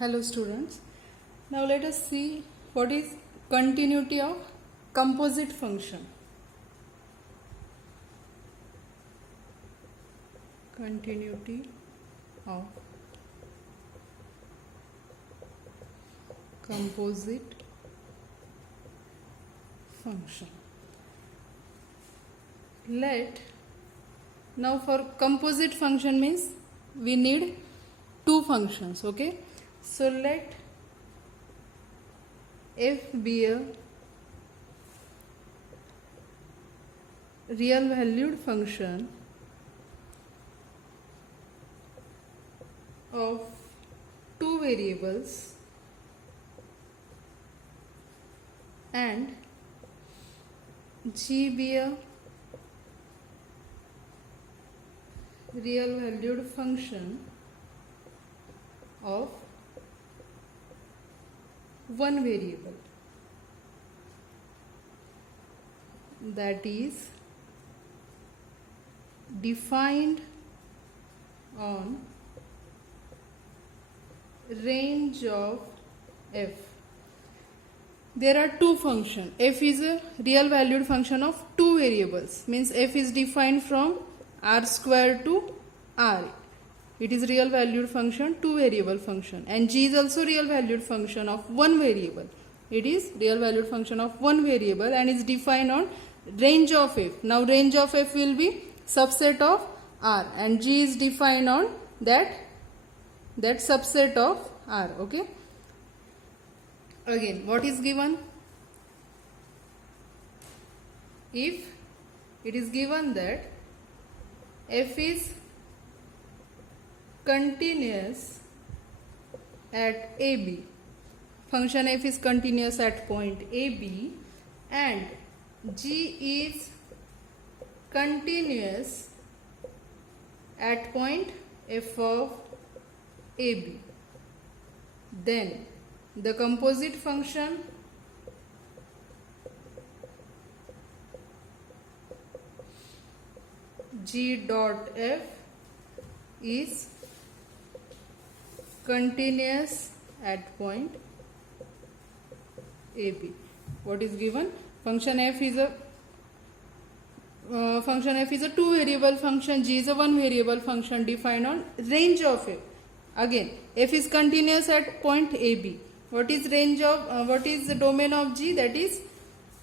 Hello students. Now let us see what is continuity of composite function. Continuity of composite function. Now for composite function means we need two functions, okay? So let f be a real valued function of two variables and g be a real valued function of one variable, that is defined on range of f. There are two functions. F is a real valued function of two variables, means f is defined from r square to r. It is real valued function, two variable function, and g is also real valued function of one variable. It is real valued function of one variable and is defined on range of f. Now range of f will be subset of r and g is defined on that subset of r, okay? Again, what is given? If it is given that f is continuous at AB, function f is continuous at point AB, and g is continuous at point f of AB, then the composite function g dot f is continuous at point AB. What is given? Function f is a two variable function, g is a one variable function defined on range of f. Again, f is continuous at point AB. What is the domain of g? That is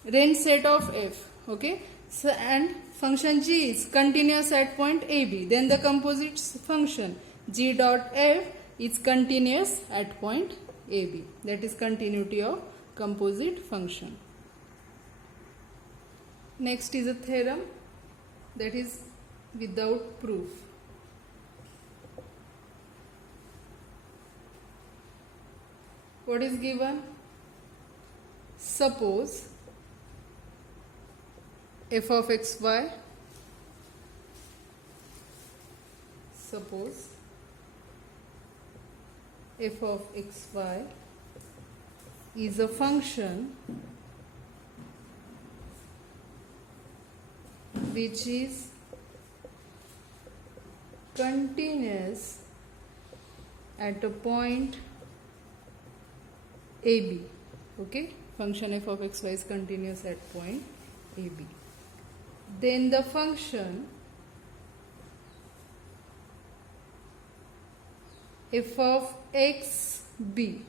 range set of f, okay? So and function g is continuous at point AB. Then the composite function g dot f is continuous at point AB. That is continuity of composite function. Next is a theorem that is without proof. What is given? Suppose f of xy, suppose f of xy is a function which is continuous at a point AB, okay? Function f of xy is continuous at point AB. Then the function f of xb,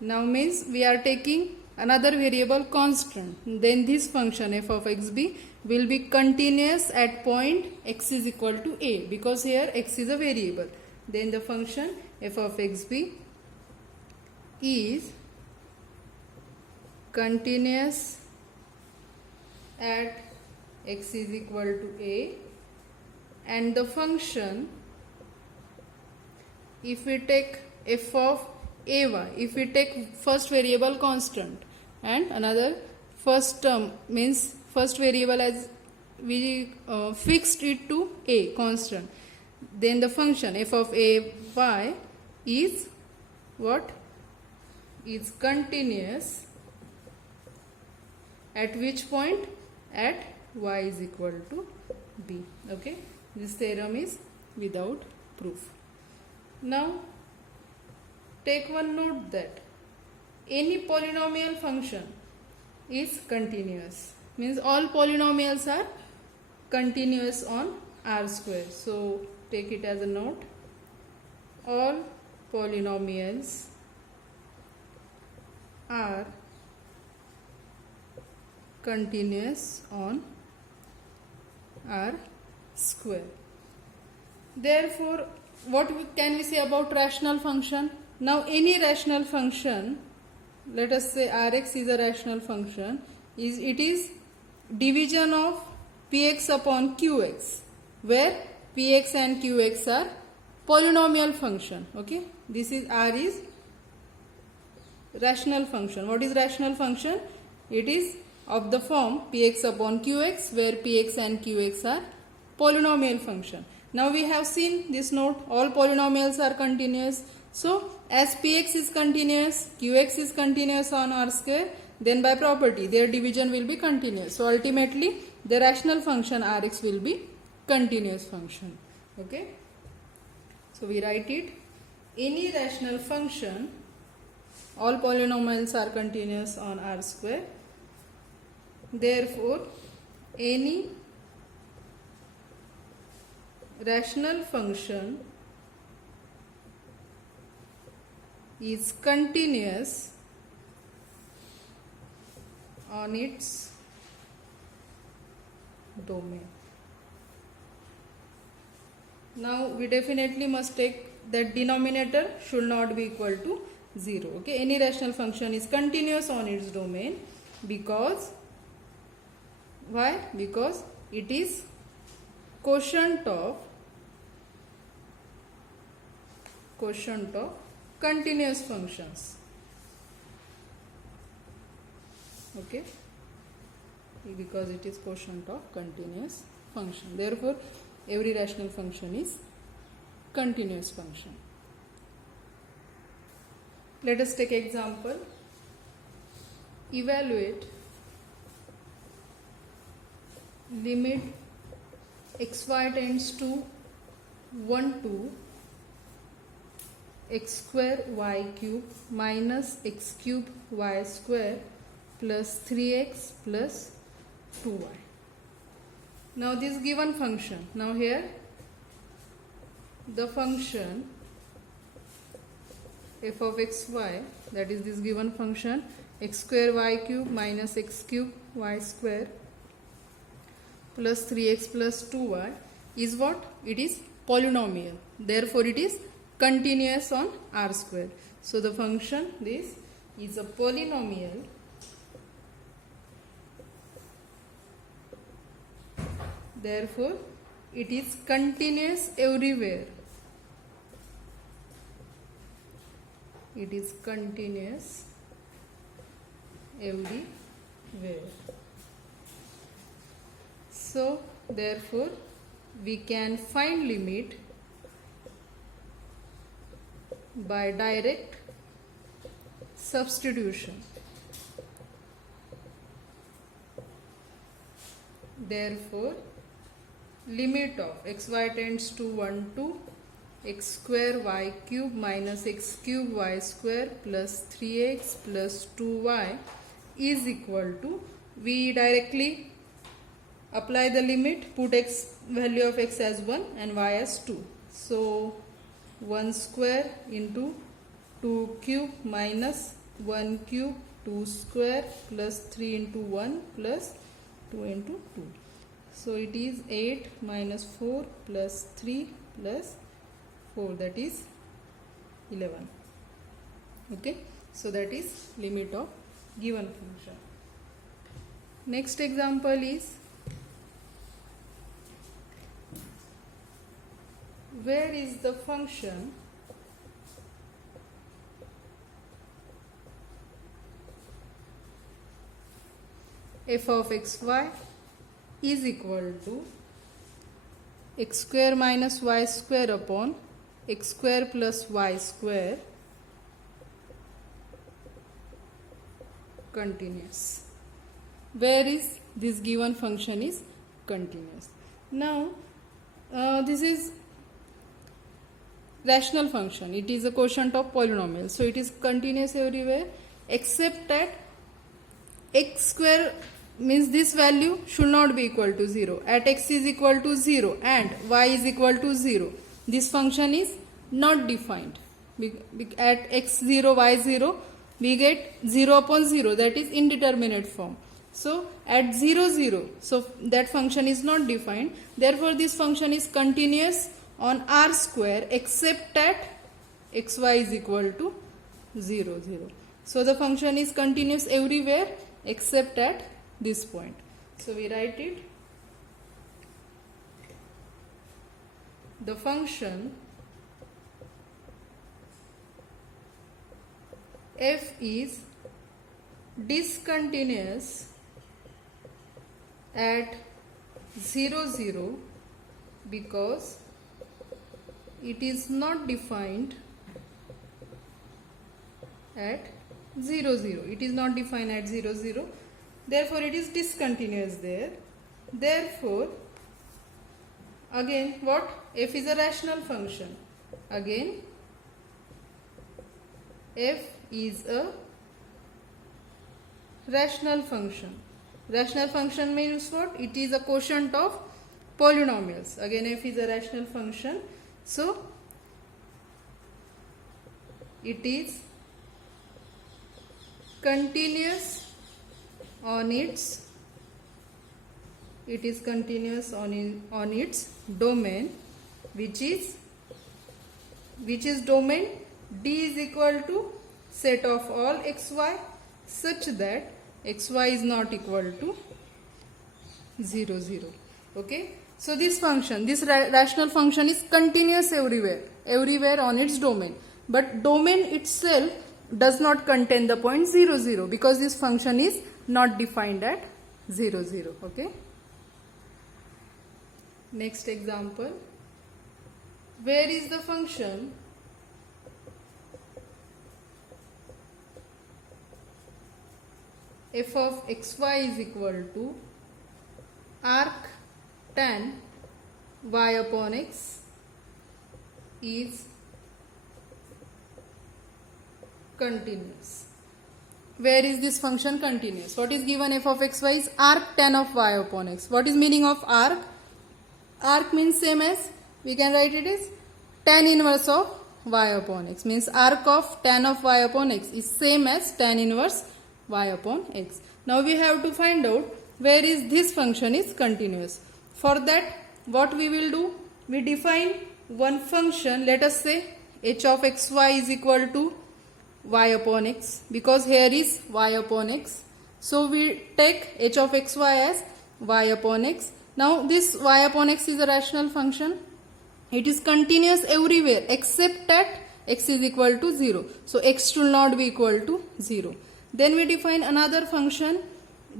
now means we are taking another variable constant, then this function f of xb will be continuous at point x is equal to a, because here x is a variable. Then the function f of xb is continuous at x is equal to a, and the function, if we take f of ay, if we take first variable constant and another first term, means first variable as we fixed it to a constant, then the function f of ay is what? Is continuous at which point? At y is equal to b, okay? This theorem is without proof. Now take one note that any polynomial function is continuous. Means all polynomials are continuous on R square. So take it as a note. All polynomials are continuous on R square. Therefore, what can we say about rational function? Now any rational function, let us say Rx is a rational function, it is division of Px upon Qx, where Px and Qx are polynomial function. Okay, this is R is rational function. What is rational function? It is of the form Px upon Qx, where Px and Qx are polynomial function. Now we have seen this note, all polynomials are continuous. So as Px is continuous, Qx is continuous on R square, then by property their division will be continuous. So ultimately the rational function Rx will be continuous function. Okay. So we write it, any rational function, all polynomials are continuous on R square. Therefore any rational function is continuous on its domain. Now we definitely must take that denominator should not be equal to 0. Okay, any rational function is continuous on its domain because, why? Because it is quotient of continuous functions. Okay, because it is quotient of continuous function. Therefore every rational function is continuous function. Let us take example. Evaluate limit xy tends to 1 to x square y cube minus x cube y square plus 3x plus 2y. Now this given function, now here the function f of xy, that is this given function x square y cube minus x cube y square plus 3x plus 2y is what? It is polynomial. Therefore it is continuous on R square. So the function this is a polynomial therefore it is continuous everywhere. It is continuous everywhere. So therefore we can find limit by direct substitution. Therefore limit of xy tends to 1 to x square y cube minus x cube y square plus 3x plus 2y is equal to, we directly apply the limit, put x value of x as 1 and y as 2. So 1 square into 2 cube minus 1 cube 2 square plus 3 into 1 plus 2 into 2. So it is 8 minus 4 plus 3 plus 4, that is 11. Okay, so that is limit of given function. Next example is, where is the function f of xy is equal to x square minus y square upon x square plus y square continuous. Where is this given function is continuous? Now this is rational function. It is a quotient of polynomial. So it is continuous everywhere except at x square, means this value should not be equal to 0. At x is equal to 0 and y is equal to 0, this function is not defined. At x0, y0, we get 0 upon 0, that is indeterminate form. So at 0, 0, so that function is not defined. Therefore this function is continuous on r square except at xy is equal to 0, 0. So the function is continuous everywhere except at this point. So we write it. The function f is discontinuous at 0, 0 because it is not defined at 0, 0. It is not defined at 0, 0. Therefore, it is discontinuous there. Therefore, again what? F is a rational function. Again, f is a rational function. Rational function means what? It is a quotient of polynomials. Again, f is a rational function. So, it is continuous on its domain, which is domain D is equal to set of all xy such that xy is not equal to 0, 0. Okay. So this function, this rational function is continuous everywhere on its domain. But domain itself does not contain the point 0, 0 because this function is not defined at 0, 0. Okay. Next example. Where is the function f of xy is equal to arc tan y upon x is continuous? Where is this function continuous? What is given? F of xy is arc tan of y upon x. What is meaning of arc? Arc means same as, we can write it as tan inverse of y upon x, means arc of tan of y upon x is same as tan inverse y upon x. Now we have to find out where is this function is continuous. For that, what we will do? We define one function. Let us say h of xy is equal to y upon x, because here is y upon x. So we take h of xy as y upon x. Now this y upon x is a rational function. It is continuous everywhere except at x is equal to 0. So x should not be equal to 0. Then we define another function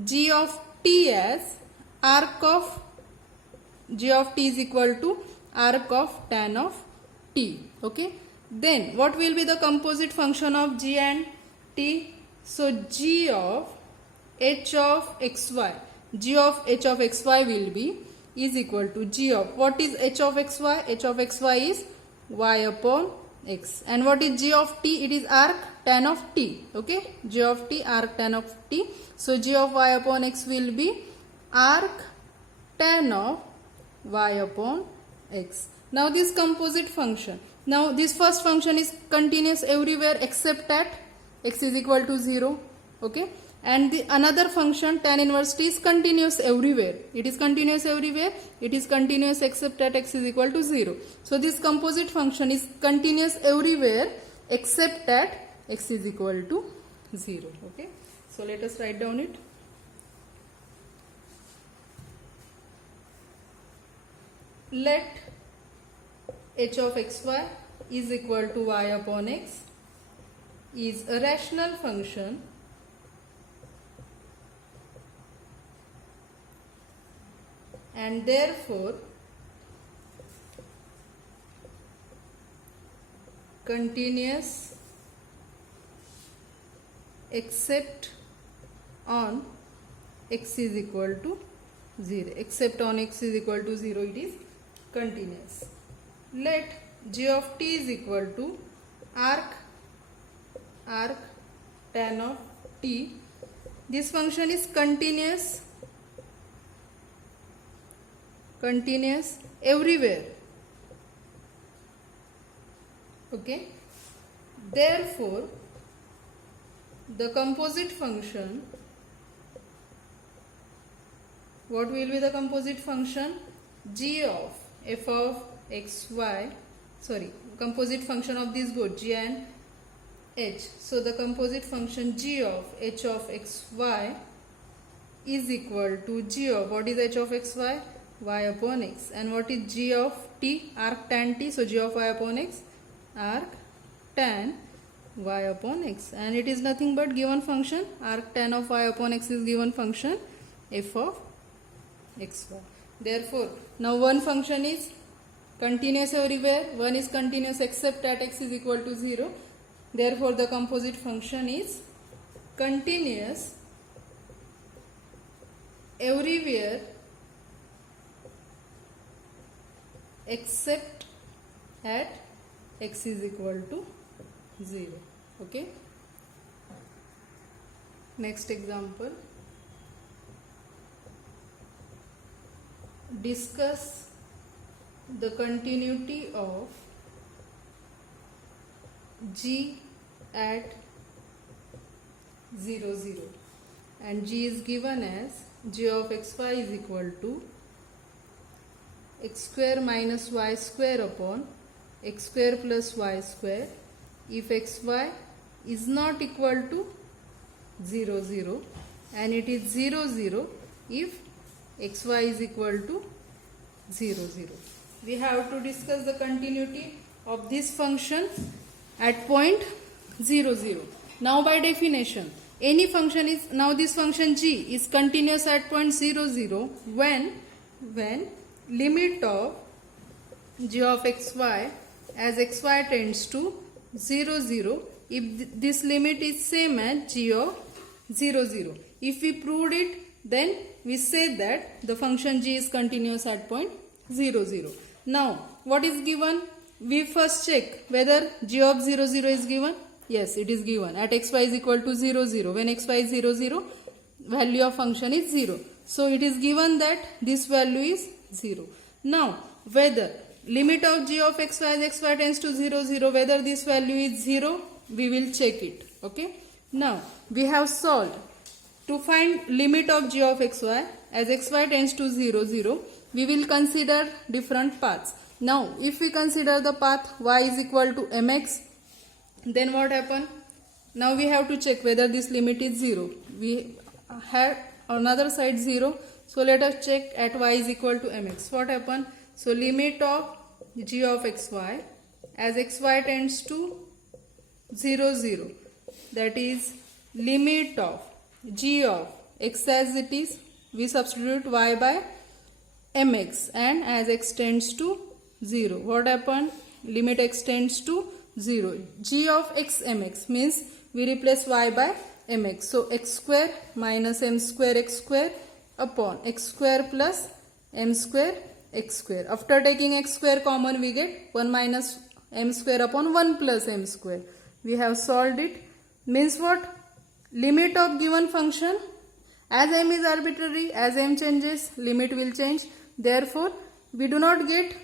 g of t as arc of g of t is equal to arc of tan of t. Okay. Then what will be the composite function of g and t? So g of h of xy, g of h of xy will be is equal to g of, what is h of xy? H of xy is y upon x. And what is g of t? It is arc tan of t. Okay, g of t arc tan of t. So g of y upon x will be arc tan of y upon x. Now this composite function. Now this first function is continuous everywhere except at x is equal to 0. Okay. And the another function tan inverse t is continuous everywhere. It is continuous everywhere. It is continuous except at x is equal to 0. So this composite function is continuous everywhere except at x is equal to 0. Okay. So let us write down it. Let h of xy is equal to y upon x is a rational function and therefore continuous except on x is equal to 0. Except on x is equal to 0 it is continuous. Let g of t is equal to arc tan of t. This function is continuous everywhere. Okay, therefore the composite function, what will be the composite function? G of f of x y, composite function of these both g and h. So the composite function g of h of x y is equal to g of, what is h of x y? Y upon x. And what is g of t? Arc tan t. So g of y upon x, arc tan y upon x. And it is nothing but given function, arc tan of y upon x is given function f of x y. Therefore now one function is continuous everywhere, one is continuous except at x is equal to 0. Therefore the composite function is continuous everywhere except at x is equal to 0. Okay. Next example. Discuss the continuity of g at 0, 0, and g is given as g of xy is equal to x square minus y square upon x square plus y square if xy is not equal to 0, 0, and it is 0, 0 if xy is equal to 0, 0. We have to discuss the continuity of this function at point 0, 0. Now by definition, any function is, now this function g is continuous at point 0, 0 when limit of g of xy as xy tends to 0, 0 if this limit is same as g of 0, 0. If we proved it, then we say that the function g is continuous at point 0, 0. Now what is given? We first check whether g of 0, 0 is given. Yes, it is given at xy is equal to 0, 0. When xy is 0, 0, value of function is 0. So it is given that this value is 0. Now whether limit of g of xy as xy tends to 0, 0, whether this value is 0, we will check it. Okay. Now we have solved. To find limit of g of xy as xy tends to 0, 0, we will consider different paths. Now if we consider the path y is equal to mx, then what happen? Now we have to check whether this limit is 0. We have another side 0. So let us check at y is equal to mx. What happen? So limit of g of xy as xy tends to 0, 0, that is limit of g of x as it is, we substitute y by mx, and as x tends to 0, what happened? Limit x tends to 0. G of x mx means we replace y by mx. So x square minus m square x square upon x square plus m square x square. After taking x square common, we get 1 minus m square upon 1 plus m square. We have solved it. Means what? Limit of given function, as m is arbitrary, as m changes, limit will change. Therefore we do not get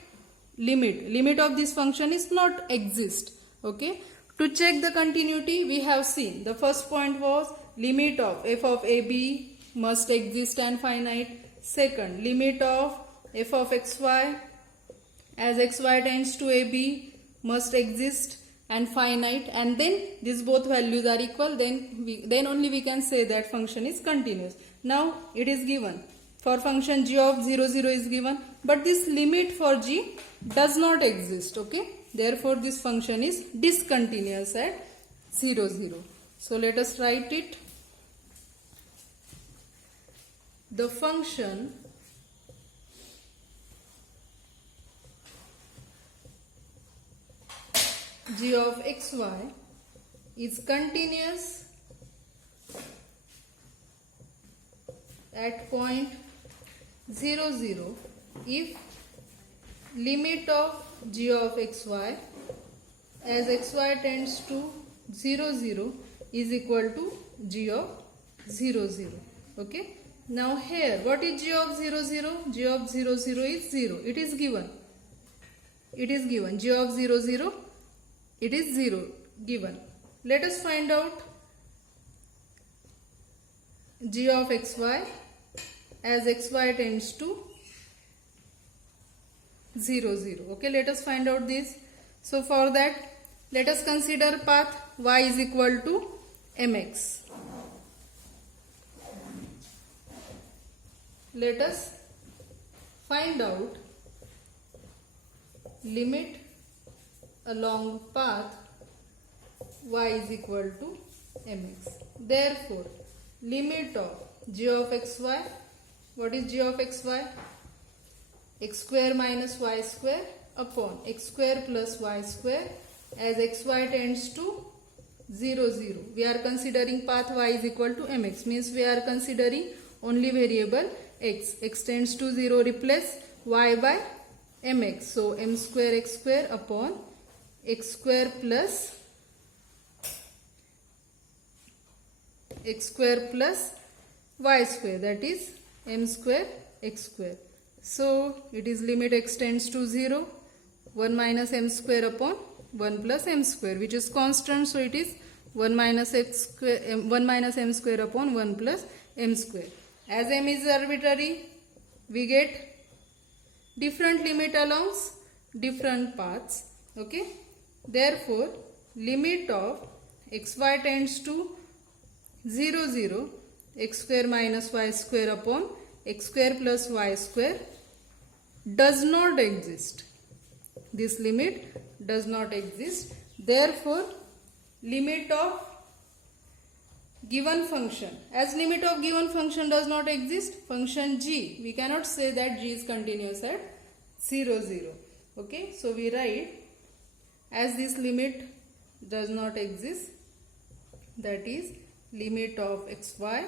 limit of this function is not exist. Okay. To check the continuity, we have seen the first point was limit of f of ab must exist and finite. Second, limit of f of xy as xy tends to ab must exist and finite, and then these both values are equal, then only we can say that function is continuous. Now it is given for function g of 0, 0 is given, but this limit for g does not exist. Okay, therefore this function is discontinuous at 0, 0. So let us write it. The function g of xy is continuous at point 0, 0 if limit of g of xy as xy tends to 0 0 is equal to g of 0 0. Okay. Now here what is g of 0 0? G of 0 0 is 0. It is given. It is given. G of 0 0, it is 0 given. Let us find out g of xy as xy tends to 0 0. Okay, let us find out this. So for that, let us consider path y is equal to mx. Let us find out limit along path y is equal to mx. Therefore, limit of g of xy, what is g of xy? X square minus y square upon x square plus y square as xy tends to 0 0. We are considering path y is equal to mx, means we are considering only variable x. X tends to 0, replace y by mx. So m square x square upon x square plus x square plus y square, that is m square x square. So it is limit x tends to 0, 1 minus m square upon 1 plus m square, which is constant. So it is 1 minus x square, 1 minus m square upon 1 plus m square. As m is arbitrary, we get different limit along different paths. Okay. Therefore, limit of xy tends to 0 0, x square minus y square upon x square plus y square does not exist. This limit does not exist. Therefore, limit of given function, as limit of given function does not exist, function g, we cannot say that g is continuous at 0 0. Okay, so we write, as this limit does not exist, that is limit of xy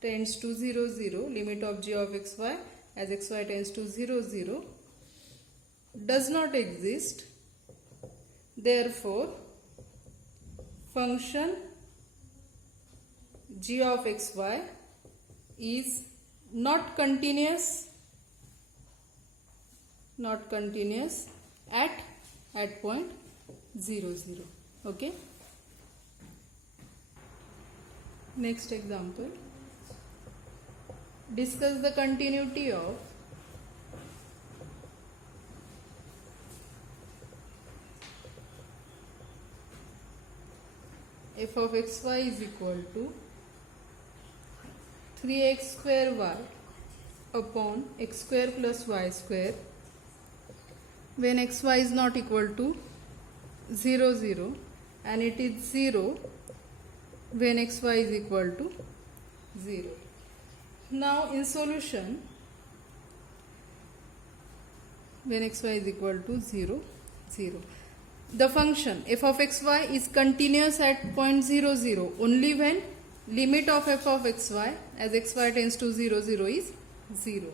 tends to 0 0, limit of g of xy as xy tends to 0 0 does not exist. Therefore, function g of xy is not continuous at point 0 0. Okay. Next example. Discuss the continuity of f of xy is equal to 3x square y upon x square plus y square when xy is not equal to 0 0 and it is 0 when xy is equal to 0. Now in solution, when xy is equal to 0 0, the function f of xy is continuous at point 0 0 only when limit of f of xy as xy tends to 0 0 is 0.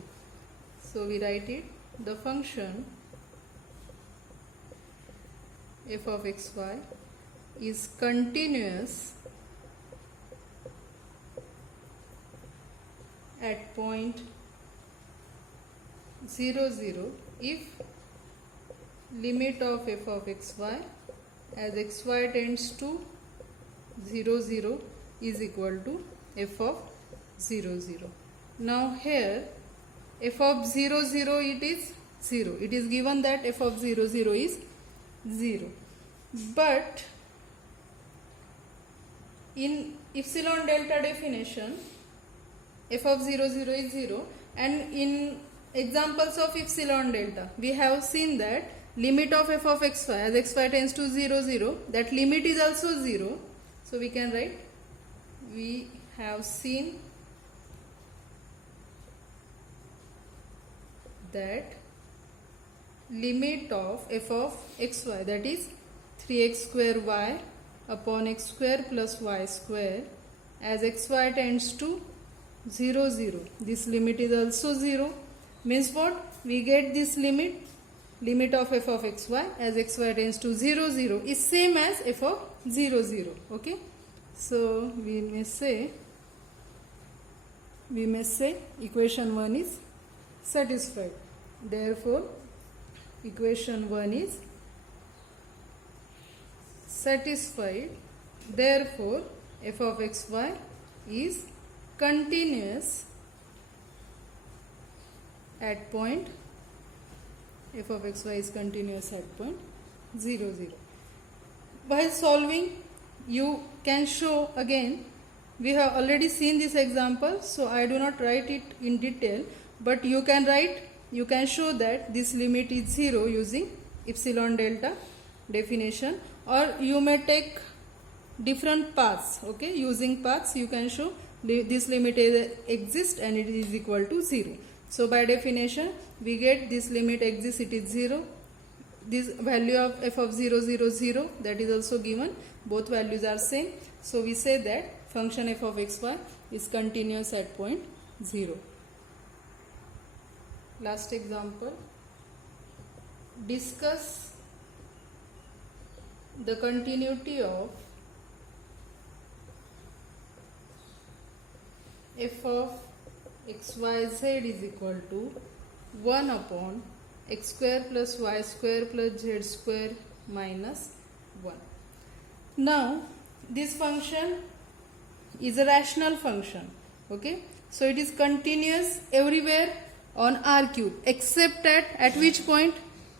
So we write it, the function f of xy is continuous at point 0 0 if limit of f of xy as xy tends to 0 0 is equal to f of 0 0. Now here f of 0 0 it is 0. It is given that f of 0 0 is 0. But in epsilon delta definition, f of 0 0 is 0, and in examples of epsilon delta we have seen that limit of f of xy as xy tends to 0 0, that limit is also 0. So we can write, we have seen that limit of f of xy, that is 3x square y upon x square plus y square as xy tends to 0 0, this limit is also 0, means what, we get this limit limit of f of xy as xy tends to 0 0 is same as f of 0 0. Okay, so we may say equation 1 is satisfied. Therefore equation 1 is satisfied. Therefore f of xy is continuous at point f of xy is continuous at point 0 0. While solving, you can show again, we have already seen this example, so I do not write it in detail, but you can show that this limit is 0 using epsilon delta definition, or you may take different paths. Okay, using paths you can show this limit exists and it is equal to 0. So by definition we get this limit exists, it is 0. This value of f of 0 0 0, that is also given, both values are same. So we say that function f of xy is continuous at point 0. Last example, discuss the continuity of f of xyz is equal to 1 upon x square plus y square plus z square minus 1. Now this function is a rational function. Okay, so it is continuous everywhere on r cube except at which point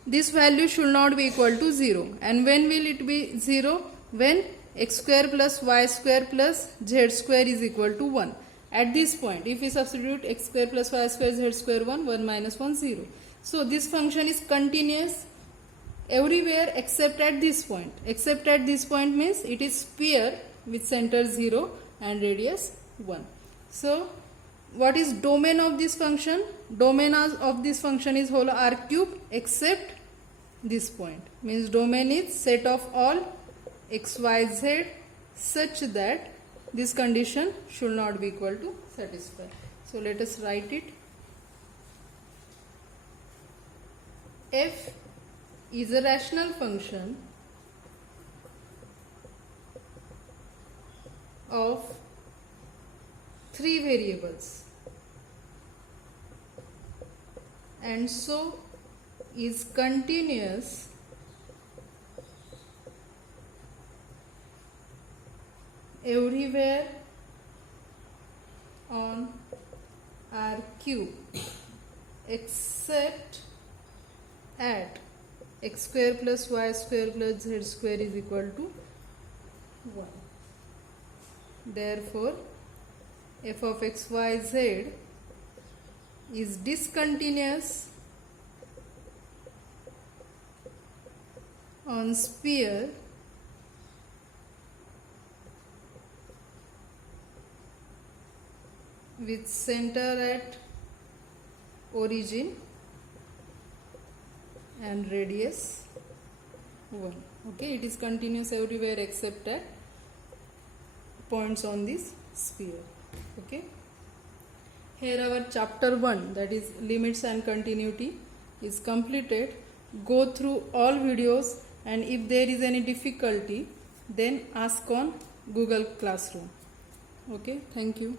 this value should not be equal to 0. And when will it be 0? When x square plus y square plus z square is equal to 1. At this point, if we substitute x square plus y square z square 1, 1 minus 1 0. So this function is continuous everywhere except at this point. Except at this point means it is sphere with center 0 and radius 1. So what is domain of this function? Domain of this function is whole r cube except this point. Means domain is set of all x, y, z such that this condition should not be equal to satisfy. So let us write it. F is a rational function of 3 variables and so is continuous everywhere on R cube except at x square plus y square plus z square is equal to 1. Therefore f of x y z is discontinuous on sphere with center at origin and radius 1. Okay, it is continuous everywhere except at points on this sphere. Okay, here our chapter 1, that is limits and continuity, is completed. Go through all videos, and if there is any difficulty then ask on Google Classroom. Okay, thank you.